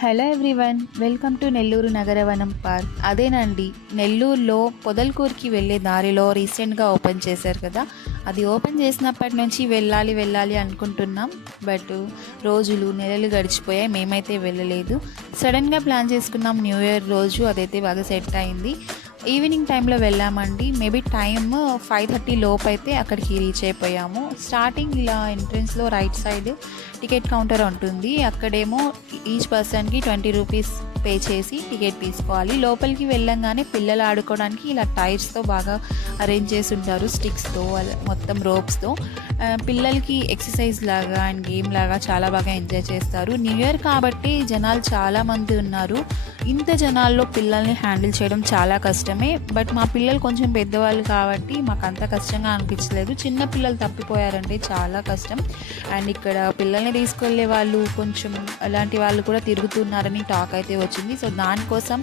Hello everyone, welcome to Nellore Nagaravanam park. అదేనండి, నెల్లూరులో పొదలకూరుకి వెళ్ళే దారిలో రీసెంట్గా ఓపెన్ చేశారు కదా. అది ఓపెన్ చేసినప్పటి నుంచి వెళ్ళాలి వెళ్ళాలి అనుకుంటున్నాం. బట్ రోజులు నెలలు గడిచిపోయాయి, మేమైతే వెళ్ళలేదు. సడన్గా ప్లాన్ చేసుకున్నాం న్యూ ఇయర్ రోజు. అదైతే బాగా సెట్ అయింది. ఈవినింగ్ టైంలో వెళ్ళామండి. మేబీ టైమ్ 5:30 లోపు అయితే అక్కడికి రీచ్ అయిపోయాము. స్టార్టింగ్ ఇలా ఎంట్రన్స్లో రైట్ సైడ్ టికెట్ కౌంటర్ ఉంటుంది. అక్కడేమో ఈచ్ పర్సన్కి 20 రూపీస్ పే చేసి టికెట్ తీసుకోవాలి. లోపలికి వెళ్ళంగానే పిల్లలు ఆడుకోవడానికి ఇలా టైర్స్తో బాగా అరేంజ్ చేసి ఉంటారు, స్టిక్స్తో మొత్తం రోప్స్తో. పిల్లలకి ఎక్సర్సైజ్ లాగా అండ్ గేమ్ లాగా చాలా బాగా ఎంజాయ్ చేస్తారు. న్యూ ఇయర్ కాబట్టి జనాలు చాలామంది ఉన్నారు. ఇంత జనాల్లో పిల్లల్ని హ్యాండిల్ చేయడం చాలా కష్టమే. బట్ మా పిల్లలు కొంచెం పెద్దవాళ్ళు కాబట్టి మాకు అంత కష్టంగా అనిపించలేదు. చిన్న పిల్లలు తప్పిపోయారంటే చాలా కష్టం. అండ్ ఇక్కడ పిల్లల్ని తీసుకెళ్లే వాళ్ళు కొంచెం అలాంటి వాళ్ళు కూడా తిరుగుతున్నారని టాక్ అయితే వచ్చింది. సో దానికోసం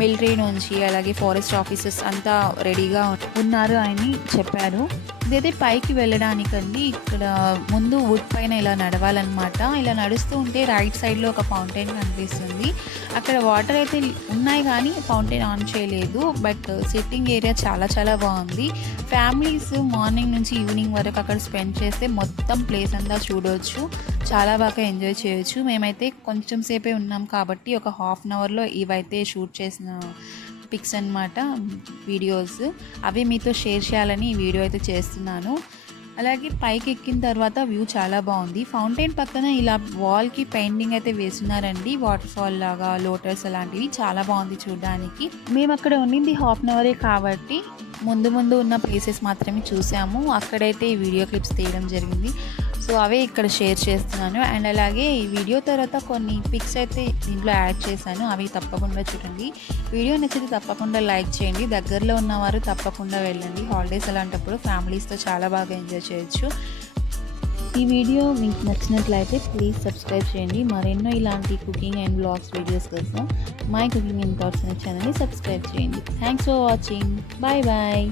మిలిటరీ నుంచి అలాగే ఫారెస్ట్ ఆఫీసర్స్ అంతా రెడీగా ఉన్నారు అని చెప్పారు. ఇదైతే పైకి వెళ్ళడానికండి. ఇక్కడ ముందు వుడ్ పైన ఇలా నడవాలన్నమాట. ఇలా నడుస్తూ ఉంటే రైట్ సైడ్లో ఒక ఫౌంటైన్ కనిపిస్తుంది. అక్కడ వాటర్ అయితే ఉన్నాయి కానీ ఫౌంటైన్ ఆన్ చేయలేదు. బట్ సిట్టింగ్ ఏరియా చాలా చాలా బాగుంది. ఫ్యామిలీస్ మార్నింగ్ నుంచి ఈవినింగ్ వరకు అక్కడ స్పెండ్ చేస్తే మొత్తం ప్లేస్ అంతా చూడవచ్చు. చాలా బాగా ఎంజాయ్ చేయొచ్చు. మేమైతే కొంచెం సేపే ఉన్నాం కాబట్టి ఒక హాఫ్ అన్ అవర్లో ఇవైతే షూట్ చేసిన పిక్స్ అన్నమాట, వీడియోస్. అవి మీతో షేర్ చేయాలని ఈ వీడియో అయితే చేస్తున్నాను. అలాగే పైకి ఎక్కిన తర్వాత వ్యూ చాలా బాగుంది. ఫౌంటైన్ పక్కన ఇలా వాల్కి పెయింటింగ్ అయితే వేస్తున్నారండి, వాటర్ ఫాల్ లాగా, లోటస్ అలాంటివి. చాలా బాగుంది చూడడానికి. మేము అక్కడ ఉండింది హాఫ్ అన్ అవరే కాబట్టి ముందు ముందు ఉన్న ప్లేసెస్ మాత్రమే చూసాము. అక్కడైతే ఈ వీడియో క్లిప్స్ తీయడం జరిగింది. సో అవే ఇక్కడ షేర్ చేస్తున్నాను. అండ్ అలాగే ఈ వీడియో తర్వాత కొన్ని పిక్స్ అయితే దీంట్లో యాడ్ చేశాను, అవి తప్పకుండా చూడండి. వీడియో నచ్చితే తప్పకుండా లైక్ చేయండి. దగ్గరలో ఉన్నవారు తప్పకుండా వెళ్ళండి. హాలిడేస్ అలాంటప్పుడు ఫ్యామిలీస్తో చాలా బాగా ఎంజాయ్ చేయొచ్చు. ఈ వీడియో మీకు నచ్చినట్లయితే ప్లీజ్ సబ్స్క్రైబ్ చేయండి. మరెన్నో ఇలాంటి కుకింగ్ అండ్ బ్లాగ్స్ వీడియోస్ కోసం మై కుకింగ్ అండ్ థాట్స్ అనే ఛానల్ని సబ్స్క్రైబ్ చేయండి. Thanks for watching. Bye bye.